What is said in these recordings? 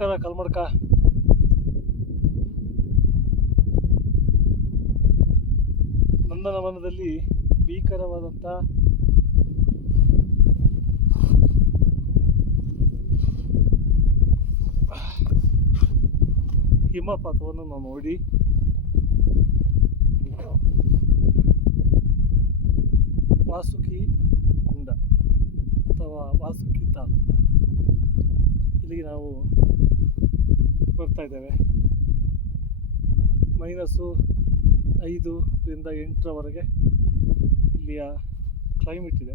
ನಮಸ್ಕಾರ ಕಲ್ಮಡ್ಕ. ನಂದನವನದಲ್ಲಿ ಭೀಕರವಾದಂಥ ಹಿಮಪಾತವನ್ನು ನಾವು ನೋಡಿ ವಾಸುಕಿ ಕುಂಡ ಅಥವಾ ವಾಸುಕಿ ತಾಲ್ ಇಲ್ಲಿಗೆ ನಾವು ಬರ್ತಾ ಇದ್ದೇವೆ. -5ರಿಂದ 8ರವರೆಗೆ ಇಲ್ಲಿಯ ಕ್ಲೈಮೇಟ್ ಇದೆ.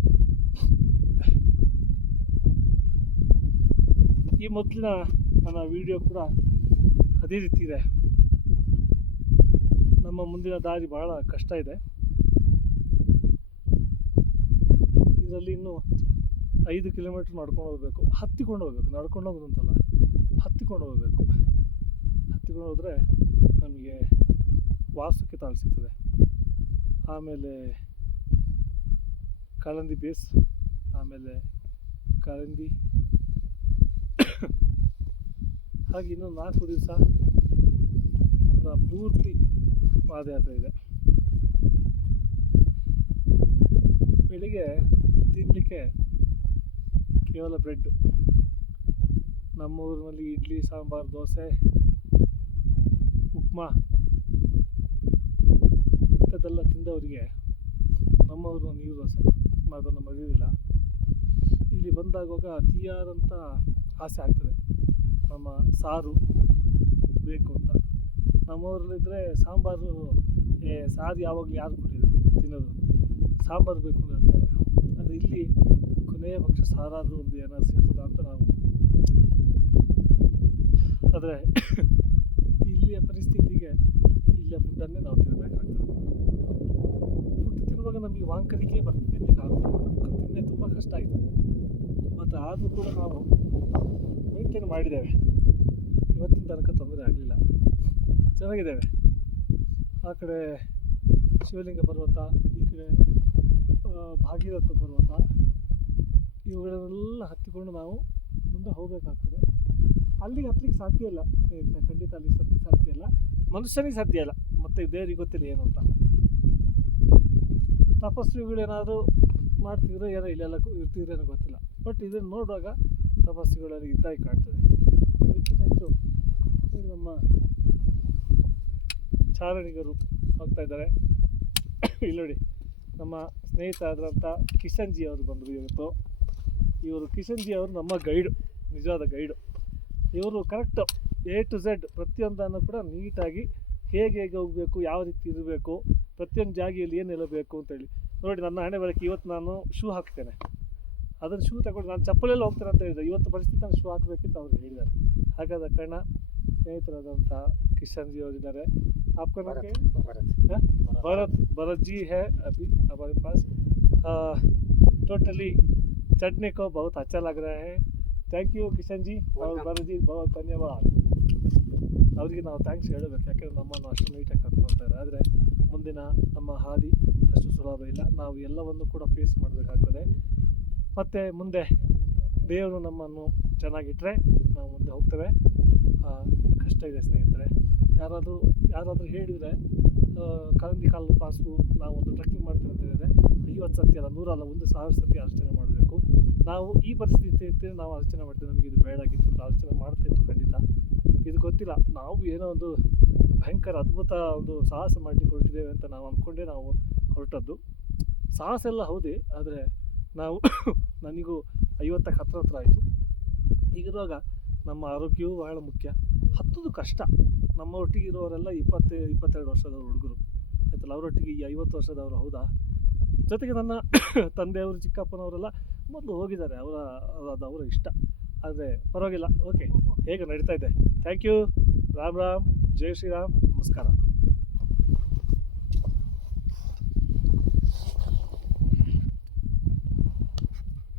ಈ ಮೊದಲಿನ ನನ್ನ ವಿಡಿಯೋ ಕೂಡ ಅದೇ ರೀತಿ ಇದೆ. ನಮ್ಮ ಮುಂದಿನ ದಾರಿ ಬಹಳ ಕಷ್ಟ ಇದೆ. ಇದರಲ್ಲಿ ಇನ್ನೂ 5 ಕಿಲೋಮೀಟ್ರ್ ನಡ್ಕೊಂಡು ಹೋಗಬೇಕು, ಹತ್ತಿಕೊಂಡು ಹೋಗಬೇಕು. ನಡ್ಕೊಂಡು ಹೋಗೋದಂತಲ್ಲ, ಹತ್ತಿಕೊಂಡು ಹೋಗಬೇಕು. ಹತ್ತಿಕೊಂಡು ಹೋದರೆ ನಮಗೆ ವಾಸುಕಿ ತಾಲ್ ಸಿಗ್ತದೆ. ಆಮೇಲೆ ಕಾಳಂದಿ ಬೇಸ್, ಆಮೇಲೆ ಕಾಳಂದಿ, ಹಾಗೆ ಇನ್ನೂ 4 ದಿವಸ ಪೂರ್ತಿ ಪಾದಯಾತ್ರೆ ಇದೆ. ಬೆಳಿಗ್ಗೆ ತಿನ್ನಲಿಕ್ಕೆ ಕೇವಲ ಬ್ರೆಡ್ಡು. ನಮ್ಮ ಊರಿನಲ್ಲಿ ಇಡ್ಲಿ, ಸಾಂಬಾರು, ದೋಸೆ, ಉಪ್ಮಾ ಇಂಥದ್ದೆಲ್ಲ ತಿಂದವರಿಗೆ ನಮ್ಮ ಊರಿನ ನೀರು ದೋಸೆ ಅದನ್ನು ಮರೆಯೋದಿಲ್ಲ. ಇಲ್ಲಿ ಬಂದಾಗುವಾಗ ಅತಿಯಾದಂಥ ಆಸೆ ಆಗ್ತದೆ, ನಮ್ಮ ಸಾರು ಬೇಕು ಅಂತ. ನಮ್ಮೂರಲ್ಲಿದ್ದರೆ ಸಾಂಬಾರು, ಸಾರು ಯಾವಾಗಲೂ ಯಾರು ತಿನ್ನೋದು, ಸಾಂಬಾರು ಬೇಕು ಅಂತ ಹೇಳ್ತಾರೆ. ಆದರೆ ಇಲ್ಲಿ ಕೊನೆಯ ಪಕ್ಷ ಸಾರಾದರೂ ಒಂದು ಏನಾದ್ರು ಸಿಗ್ತದ ಅಂತ ನಾವು. ಆದರೆ ಇಲ್ಲಿಯ ಪರಿಸ್ಥಿತಿಗೆ ಇಲ್ಲಿಯ ಫುಡ್ಡನ್ನೇ ನಾವು ತಿನ್ನಬೇಕಾಗ್ತದೆ. ಫುಡ್ ತಿನ್ನುವಾಗ ನಮಗೆ ವಾಂಕರಿಕೆ ಬರ್ತದೆ, ತಿನ್ನಲಿಕ್ಕೆ ತುಂಬ ಕಷ್ಟ ಆಯಿತು. ಮತ್ತು ಆದರೂ ಕೂಡ ನಾವು ಮೇಂಟೈನ್ ಮಾಡಿದ್ದೇವೆ. ಇವತ್ತಿನ ತನಕ ತೊಂದರೆ ಆಗಲಿಲ್ಲ, ಚೆನ್ನಾಗಿದ್ದೇವೆ. ಆ ಕಡೆ ಶಿವಲಿಂಗ ಪರ್ವತ, ಈ ಕಡೆ ಭಾಗೀರಥ ಪರ್ವತ, ಇವುಗಳನ್ನೆಲ್ಲ ಹತ್ತಿಕೊಂಡು ನಾವು ಮುಂದೆ ಹೋಗಬೇಕಾಗ್ತದೆ. ಅಲ್ಲಿಗೆ ಹತ್ತಲಿಕ್ಕೆ ಸಾಧ್ಯ ಇಲ್ಲ ಸ್ನೇಹಿತರೆ, ಖಂಡಿತ ಅಲ್ಲಿ ಸಾಧ್ಯ ಇಲ್ಲ, ಮನುಷ್ಯನಿಗೆ ಸಾಧ್ಯ ಇಲ್ಲ. ಮತ್ತು ದೇವರಿಗೆ ಗೊತ್ತಿಲ್ಲ ಏನು ಅಂತ. ತಪಸ್ವಿಗಳೇನಾದರೂ ಮಾಡ್ತಿದ್ರೆ ಏನೋ ಇಲ್ಲೆಲ್ಲ ಇರ್ತಿದ್ರೇನೋ ಗೊತ್ತಿಲ್ಲ. ಬಟ್ ಇದನ್ನು ನೋಡುವಾಗ ತಪಸ್ವಿಗಳಲ್ಲಿ ಇದ್ದಾಗಿ ಕಾಣ್ತದೆ. ಅದಕ್ಕಿಂತ ಹೆಚ್ಚು ನಮ್ಮ ಚಾರಣಿಗರು ಹೋಗ್ತಾ ಇದ್ದಾರೆ. ಇಲ್ಲಿ ನೋಡಿ, ನಮ್ಮ ಸ್ನೇಹಿತರಾದಂಥ ಕಿಶನ್ಜಿ ಅವರು ಬಂದರು ಇವತ್ತು. ಇವರು ಕಿಶನ್ಜಿ ಅವರು ನಮ್ಮ ಗೈಡು, ನಿಜವಾದ ಗೈಡು. ಇವರು ಕರೆಕ್ಟ್ A to Z ಪ್ರತಿಯೊಂದನ್ನು ಕೂಡ ನೀಟಾಗಿ ಹೇಗೆ ಹೋಗಬೇಕು, ಯಾವ ರೀತಿ ಇರಬೇಕು, ಪ್ರತಿಯೊಂದು ಜಾಗಿಯಲ್ಲಿ ಏನು ಹೇಳಬೇಕು ಅಂತೇಳಿ ನೋಡಿ. ನನ್ನ ಹಣೆ ಬರಕ್ಕೆ ಇವತ್ತು ನಾನು ಶೂ ಹಾಕ್ತೇನೆ, ಅದನ್ನು ಶೂ ತಗೊಂಡು ನಾನು ಚಪ್ಪಲೆಲ್ಲ ಹೋಗ್ತೇನೆ ಅಂತ ಹೇಳಿದೆ. ಇವತ್ತು ಪರಿಸ್ಥಿತಿ ನಾನು ಶೂ ಹಾಕಬೇಕಿತ್ತು ಅವ್ರು ಹೇಳಿದ್ದಾರೆ. ಹಾಗಾದ ಕಾರಣ ಸ್ನೇಹಿತರಾದಂಥ ಕಿಶನ್ಜಿ ಅವರಿದ್ದಾರೆ. आपका नाम क्या है? भरत जी है अभी हमारे पास. टोटली चढ़ने को बहुत अच्छा लग रहा है. थैंक यू किशन जी और भरत जी, बहुत धन्यवाद. ಅವರಿಗೆ ನಾವು ಥ್ಯಾಂಕ್ಸ್ ಹೇಳಬೇಕು, ಯಾಕೆಂದರೆ ನಮ್ಮನ್ನು ಅಷ್ಟು ನೀಟಾಗಿ ಕರ್ಕೊಳ್ತಾರೆ. ಆದರೆ ಮುಂದಿನ ನಮ್ಮ ಹಾದಿ ಅಷ್ಟು ಸುಲಭ ಇಲ್ಲ. ನಾವು ಎಲ್ಲವನ್ನು ಕೂಡ ಫೇಸ್ ಮಾಡಬೇಕಾಗ್ತದೆ. ಮತ್ತು ಮುಂದೆ ದೇವರು ನಮ್ಮನ್ನು ಚೆನ್ನಾಗಿಟ್ಟರೆ ನಾವು ಮುಂದೆ ಹೋಗ್ತೇವೆ. ಕಷ್ಟ ಇದೆ ಸ್ನೇಹಿತರೆ. ಯಾರಾದರೂ ಹೇಳಿದರೆ ಕಾಲಂದಿ ಕಾಲು ಪಾಸು ನಾವು ಒಂದು ಟ್ರೆಕ್ಕಿಂಗ್ ಮಾಡ್ತೇವೆ ಅಂತ ಹೇಳಿದರೆ 50 ಸತಿ ಅಲ್ಲ, 100 ಅಲ್ಲ, 1000 ಸತಿ ಆಲೋಚನೆ ಮಾಡಬೇಕು. ನಾವು ಈ ಪರಿಸ್ಥಿತಿ ಇರ್ತೀವಿ, ನಾವು ಆಲೋಚನೆ ಮಾಡ್ತೀವಿ ನಮಗೆ ಇದು ಬೇಡಾಗಿತ್ತು ಅಂತ ಆಲೋಚನೆ ಮಾಡ್ತಾಯಿತ್ತು. ಖಂಡಿತ ಇದು ಗೊತ್ತಿಲ್ಲ, ನಾವು ಏನೋ ಒಂದು ಭಯಂಕರ ಅದ್ಭುತ ಒಂದು ಸಾಹಸ ಮಾಡಲಿಕ್ಕೆ ಹೊರಟಿದ್ದೇವೆ ಅಂತ ನಾವು ಅಂದ್ಕೊಂಡೇ ನಾವು ಹೊರಟದ್ದು. ಸಾಹಸ ಎಲ್ಲ ಹೌದೇ, ಆದರೆ ನಾವು ನನಗೂ 50ಕ್ಕೆ ಹತ್ರ ಆಯಿತು. ಈಗಿರುವಾಗ ನಮ್ಮ ಆರೋಗ್ಯವೂ ಬಹಳ ಮುಖ್ಯ. ಹತ್ತೋದು ಕಷ್ಟ. ನಮ್ಮ ಒಟ್ಟಿಗೆ ಇರೋರೆಲ್ಲ 20-22 ವರ್ಷದ ಹುಡುಗರು ಆಯ್ತಲ್ಲ, ಅವರೊಟ್ಟಿಗೆ ಈ 50 ವರ್ಷದವರು. ಹೌದಾ? ಜೊತೆಗೆ ನನ್ನ ತಂದೆಯವರು, ಚಿಕ್ಕಪ್ಪನವರೆಲ್ಲ ಮೊದಲು ಹೋಗಿದ್ದಾರೆ, ಅವರ ಇಷ್ಟ. ಆದರೆ ಪರವಾಗಿಲ್ಲ, ಓಕೆ, ಹೇಗೆ ನಡೀತಾ ಇದೆ. Thank you. ರಾಮ್ ರಾಮ್, ಜೈ ಶ್ರೀರಾಮ್, ನಮಸ್ಕಾರ.